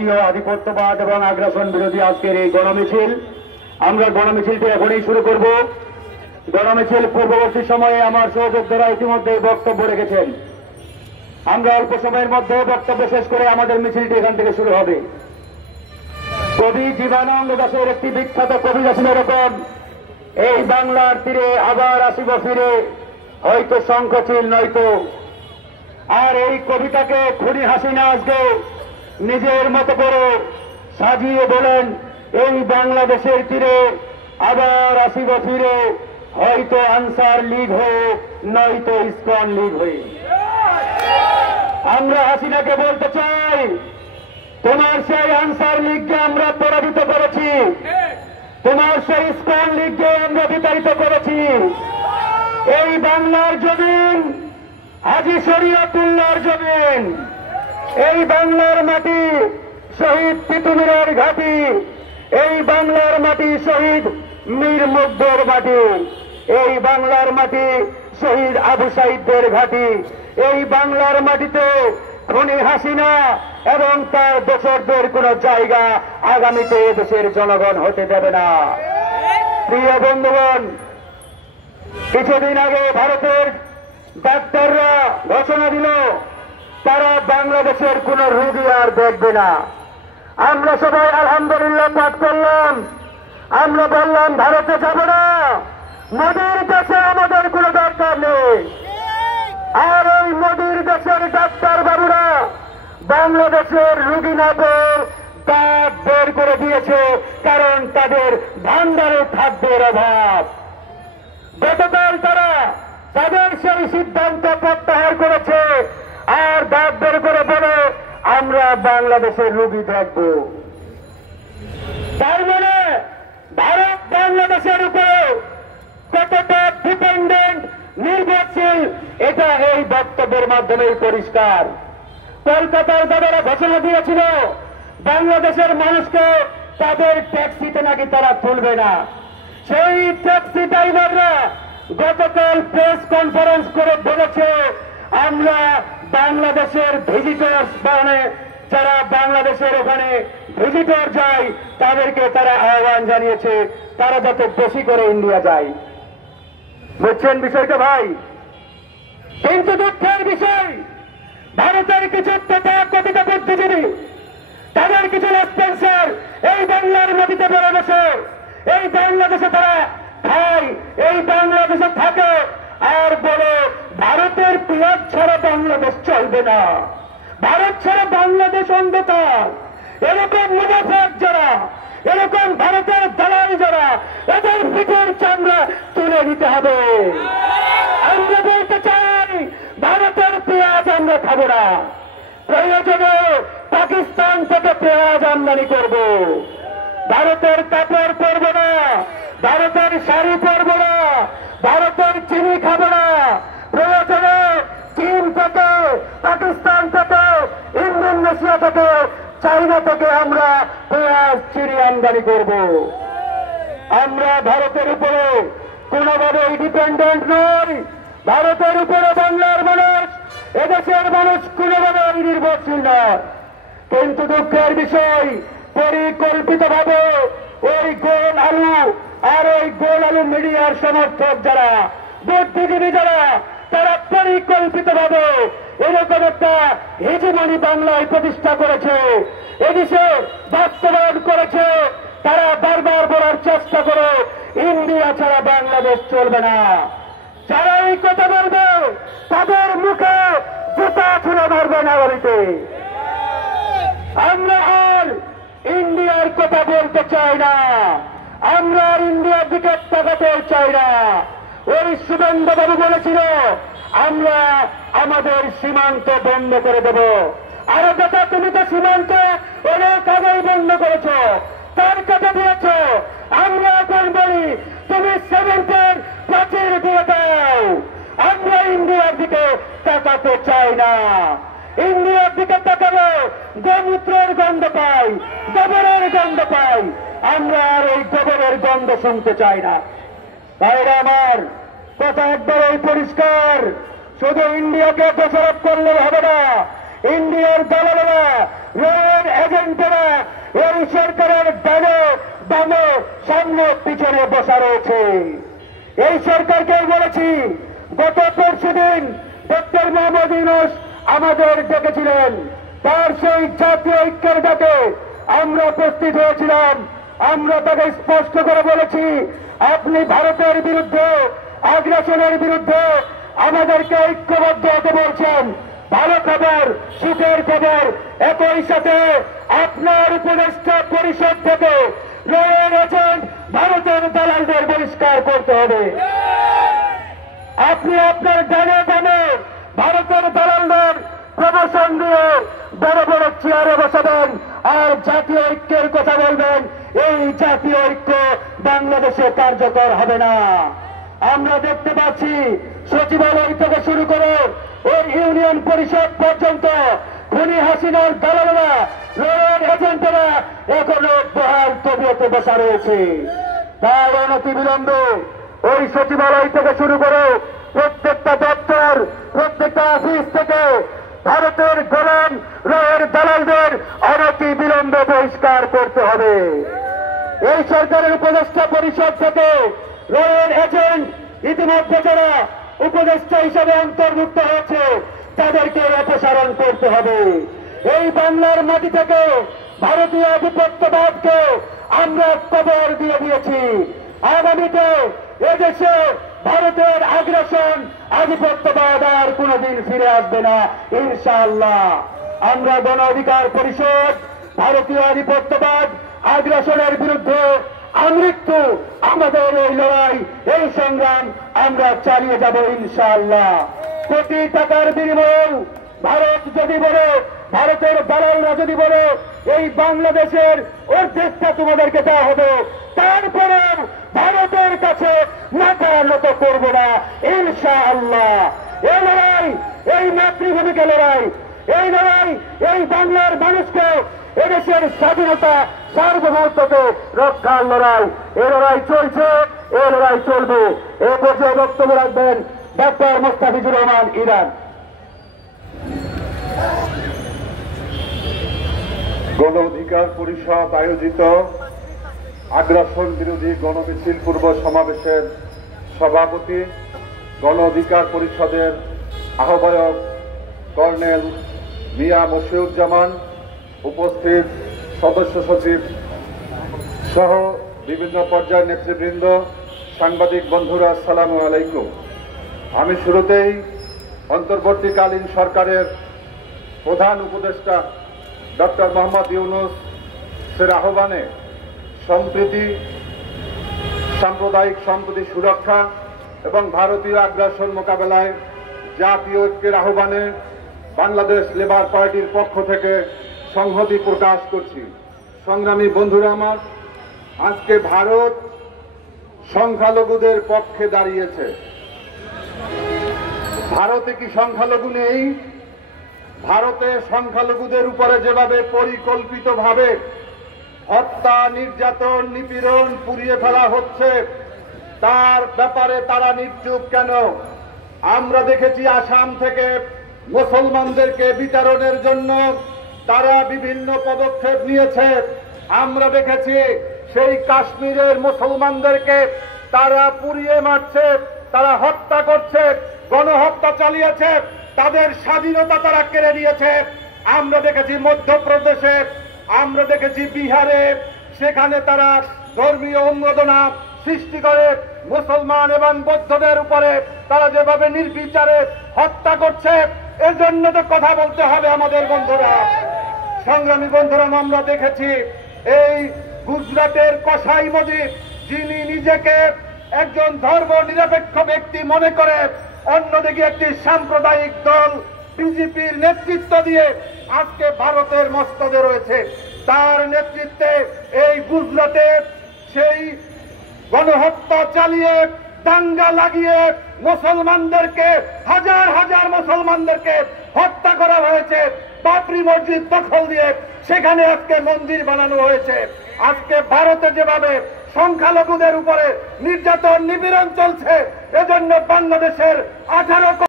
ভারতীয় আধিপত্যবাদ এবং আগ্রাসন বিরোধী আজকের এই গণমিছিল। আমরা গণমিছিলটি এখনই শুরু করব। গণমিছিল পূর্ববর্তী সময়ে আমার সহযোদ্ধারা ইতিমধ্যে বক্তব্য রেখেছেন। আমরা অল্প সময়ের মধ্যে বক্তব্য শেষ করে আমাদের মিছিলটি এখান থেকে শুরু হবে। কবি জীবনানন্দ দাশের একটি বিখ্যাত কবিতা ছিল এরকম, এই বাংলার তীরে আবার আসিব ফিরে, হয়তো শঙ্খচিল নয়তো। আর এই কবিতাকে খুনি হাসিনা আজকে নিজের মতো করে সাজিয়ে বলেন, এই বাংলাদেশের তীরে আবার আসিব ফিরে, হয়তো আনসার লীগ হয়ে নয়তো ইসকন লীগ হয়ে। আমরা হাসিনাকে বলতে চাই, তোমার সেই আনসার লীগকে আমরা পরাজিত করেছি, তোমার সেই ইসকন লীগকে আমরা বিতাড়িত করেছি। এই বাংলার জমিন হাজী শরীয়তুল্লাহর জমিন, এই বাংলার মাটি শহীদ তিতুমিরের ঘাঁটি, এই বাংলার মাটি শহীদ মীর মুগ্ধর মাটি, এই বাংলার মাটি শহীদ আবু সাঈদের ঘাঁটি। এই বাংলার মাটিতে খুনি হাসিনা এবং তার দোসরদের কোন জায়গা আগামীতে দেশের জনগণ হতে দেবে না। প্রিয় বন্ধুগণ, কিছুদিন আগে ভারতের ডাক্তাররা ঘোষণা দিল তারা বাংলাদেশের কোন রোগী আর দেখবে না। আমরা সবাই আলহামদুলিল্লাহ পাঠ করলাম। আমরা বললাম ভারতে যাব না, মোদির কাছে আমাদের কোন দরকার নেই। আর ওই মোদির দেশের ডাক্তার বাবুরা বাংলাদেশের রোগী না পেয়ে দাঁত বের করে দিয়েছে, কারণ তাদের ভান্ডারে খাদ্যের অভাব। গতকাল তারা তাদের সেই সিদ্ধান্ত প্রত্যাহার করেছে আর দাঁত বের করে বলে আমরা বাংলাদেশের রোগী দেখব। তার মানে ভারত বাংলাদেশের উপরে কতটা ডিপেন্ডেন্ট, নির্ভরশীল, এটা এই বক্তব্যের মাধ্যমে পরিষ্কার। কলকাতার দাদারা ঘোষণা দিয়েছিল বাংলাদেশের মানুষকে তাদের ট্যাক্সিতে নাকি তারা তুলবে না। সেই ট্যাক্সি ড্রাইভাররা গতকাল প্রেস কনফারেন্স করে বলেছে আমরা বাংলাদেশের ভিজিটর্স, মানে যারা বাংলাদেশের ওখানে ভিজিটর যায় তাদেরকে তারা আহ্বান জানিয়েছে তারা যাতে বেশি করে ইন্ডিয়া যায়। বুঝছেন বিষয়টা ভাই? কিন্তু দুঃখের বিষয়, ভারতের কিছু তথাকথিত বুদ্ধিজীবী, তাদের কিছু স্পন্সর এই বাংলার মাটিতে বেড়ে বসে, এই বাংলাদেশে তারা খায়, এই বাংলাদেশে থাকে আর বলে ভারতের পেঁয়াজ ছাড়া বাংলাদেশ চলবে না, ভারত ছাড়া বাংলাদেশ অন্ধকার। এরকম মুনাফেক যারা, এরকম ভারতের দালাল যারা, এদের পিঠের চামড়া তুলে নিতে হবে। আমরা বলতে চাই ভারতের পেঁয়াজ আমরা খাবো না, প্রয়োজনে পাকিস্তান থেকে পেঁয়াজ আমদানি করব। ভারতের কাপড় পরব না, ভারতের শাড়ি পরব না, ভারতের চিনি খাবো না। প্রয়োজনে চীন থেকে, পাকিস্তান থেকে, ইন্দোনেশিয়া থেকে, চাইনা থেকে আমরা পেঁয়াজ চিনি আমদানি করব। আমরা ভারতের উপরে কোনোভাবেই ডিপেন্ডেন্ট নই। ভারতের উপরে বাংলার মানুষ, এদেশের মানুষ কোনোভাবেই নির্ভরশীল নয়। কিন্তু দুঃখের বিষয়, পরিকল্পিতভাবে ওই গোল আলু আর ওই গোল আলু মিডিয়ার সমর্থক যারা, বুদ্ধিজীবী যারা, তারা পরিকল্পিতভাবে এরকম একটা হেজেমনি বাংলায় প্রতিষ্ঠা করেছে, এদেশে বাস্তবায়ন করেছে। তারা বারবার বলার চেষ্টা করে ইন্ডিয়া ছাড়া বাংলাদেশ চলবে না। যারা এই কথা বলবে তাদের মুখে জুতা ছুঁড়ে মারবে নাগরিকে। আমরা আর ইন্ডিয়ার কথা বলতে চাই না, আমরা আর ইন্ডিয়ার দিকে তাকাতে চাই না। ওই শুভেন্দুবাবু বলেছিল আমরা আমাদের সীমান্ত বন্ধ করে দেব। আরে দাদা, তুমি তো সীমান্ত অনেক আগেই বন্ধ করেছ, তার কথা দিয়েছ। আমরা এখন বলি তুমি সিমেন্টের প্রাচীর দিয়ে দাও। আমরা ইন্ডিয়ার দিকে তাকাতে চাই না। ইন্ডিয়ার দিকে তাকালে গোমূত্রের গন্ধ পাই, গোবরের গন্ধ পাই। আমরা আর এই গোবরের গন্ধ শুনতে চাই না। ভাইরা আমার, কথা একবারই পরিষ্কার, শুধু ইন্ডিয়াকে দোষারোপ করলে হবে না। ইন্ডিয়ার দালালেরা, রেল এজেন্টরা এই সরকারের ডানে বামে সামনে পিছনে বসা রয়েছে। এই সরকারকে বলেছি, গত পরশুদিন ডক্টর মোহাম্মদ ইউনূস আমাদের ডেকেছিলেন, তার সেই জাতীয় ঐক্যের ডাকে আমরা উপস্থিত হয়েছিলাম। আমরা তাকে স্পষ্ট করে বলেছি, আপনি ভারতের বিরুদ্ধে, আগ্রাসনের বিরুদ্ধে আমাদেরকে ঐক্যবদ্ধ হতে বলছেন। ভালো খবর, সুখের খবর, একই সাথে আপনার উপদেষ্টা পরিষদ থেকে রয়েল এজেন্ট ভারতের দালালদের বহিষ্কার করতে হবে। আপনি আপনার ডানে বামে ভারতের দালালদের প্রমোশন দিয়ে বড় বড় চেয়ারে বসাবেন আর জাতীয় ঐক্যের কথা বলবেন। এই জাতীয় ঐক্য বাংলাদেশে কার্যকর হবে না। আমরা দেখতে পাচ্ছি সচিবালয় থেকে শুরু করে ওই ইউনিয়ন পরিষদ পর্যন্ত খুনি হাসিনার দালালেরা, রয়েল এজেন্টরা এখনো বহাল তবিয়তে বসা রয়েছে। তাই অনতিবিলম্বে ওই সচিবালয় থেকে শুরু করে প্রত্যেকটা দপ্তর, প্রত্যেকটা অফিস থেকে ভারতের গোলাম রয়েল দালালদের অনতিবিলম্বে বহিষ্কার করতে হবে। এই সরকারের উপদেষ্টা পরিষদ থেকে রয়েল এজেন্ট ইতিমধ্যে যারা উপদেষ্টা হিসেবে অন্তর্ভুক্ত হয়েছে তাদেরকে অপসারণ করতে হবে। এই বাংলার মাটি থেকে ভারতীয় আধিপত্যবাদকে আমরা কবর দিয়ে দিয়েছি। আগামীতে এদেশে ভারতের আগ্রাসন, আধিপত্যবাদ আর কোনদিন ফিরে আসবে না ইনশাআল্লাহ। আমরা গণ অধিকার পরিষদ ভারতীয় আধিপত্যবাদ, আগ্রাসনের বিরুদ্ধে আমৃত্যু আমাদের এই লড়াই, এই সংগ্রাম আমরা চালিয়ে যাব ইনশাআল্লাহ। কোটি টাকার বিনিময়ে ভারত যদি বলে, ভারতের দালালরা যদি বলে এই বাংলাদেশের অর্ধেকটা তোমাদেরকে দেওয়া হবে, তারপরে ভারতের কাছে মাথা নত করব না ইনশাআল্লাহ। এই লড়াই, এই মাতৃভূমিকে লড়াই, এই লড়াই এই বাংলার মানুষকে, এদেশের স্বাধীনতা সার্বভৌমত্বকে রক্ষার লড়াই। এই লড়াই চলছে, এই লড়াই চলবে। এ পর্যায়ে বক্তব্য রাখবেন ডক্টর মোস্তাফিজুর রহমান ইরান। গণ অধিকার পরিষদ আয়োজিত আগ্রাসন বিরোধী গণমিছিল পূর্ব সমাবেশের সভাপতি, গণ অধিকার পরিষদের আহ্বায়ক কর্নেল মিয়া মশিউজ্জামান, উপস্থিত সদস্য সচিব সহ বিভিন্ন পর্যায়ের নেতৃবৃন্দ, সাংবাদিক বন্ধুরা, আসসালামু আলাইকুম। আমি শুরুতেই অন্তর্বর্তীকালীন সরকারের প্রধান উপদেষ্টা ডক্টর মোহাম্মদ ইউনূসের আহ্বানে সম্প্রীতি, সাম্প্রদায়িক সম্প্রীতি সুরক্ষা এবং ভারতীয় আগ্রাসন মোকাবেলায় জাতীয় ঐক্যের আহ্বানে বাংলাদেশ লেবার পার্টির পক্ষ থেকে সংহতি প্রকাশ করছি। সংগ্রামী বন্ধুরা আমার, আজকে ভারত সংখ্যালঘুদের পক্ষে দাঁড়িয়েছে। ভারতে কি সংখ্যালঘু নেই? ভারতে সংখ্যালঘুদের উপরে যেভাবে পরিকল্পিতভাবে হত্যা, নির্যাতন, নিপীড়ন, পুড়িয়ে ফেলা হচ্ছে, তার ব্যাপারে তারা নিশ্চুপ কেন? আমরা দেখেছি আসাম থেকে মুসলমানদেরকে বিতাড়নের জন্য তারা বিভিন্ন পদক্ষেপ নিয়েছে। আমরা দেখেছি সেই কাশ্মীরের মুসলমানদেরকে তারা পুড়িয়ে মারছে, তারা হত্যা করছে, গণহত্যা চালিয়েছে, তাদের স্বাধীনতা তারা কেড়ে নিয়েছে। আমরা দেখেছি মধ্যপ্রদেশে, আমরা দেখেছি বিহারে, সেখানে তারা ধর্মীয় উন্মাদনা সৃষ্টি করে মুসলমান এবং বৌদ্ধদের উপরে তারা যেভাবে নির্বিচারে হত্যা করছে, এর জন্য তো কথা বলতে হবে আমাদের বন্ধুরা। সংগ্রামী বন্ধুরা, আমরা দেখেছি এই গুজরাটের কসাই মজিদ, যিনি নিজেকে একজন ধর্ম নিরপেক্ষ ব্যক্তি মনে করে অন্যদিকে একটি সাম্প্রদায়িক দল বিজেপির নেতৃত্ব দিয়ে আজকে ভারতের মস্তদে রয়েছে। তার নেতৃত্বে এই গুজরাটে সেই গণহত্যা চালিয়ে, দাঙ্গা লাগিয়ে মুসলমানদেরকে, হাজার হাজার মুসলমানদেরকে হত্যা করা হয়েছে। বাবরি মসজিদ দখল দিয়ে সেখানে আজকে মন্দির বানানো হয়েছে। আজকে ভারতে যেভাবে সংখ্যালঘুদের উপরে নির্যাতন, নিপীড়ন চলছে, এজন্য বাংলাদেশের 18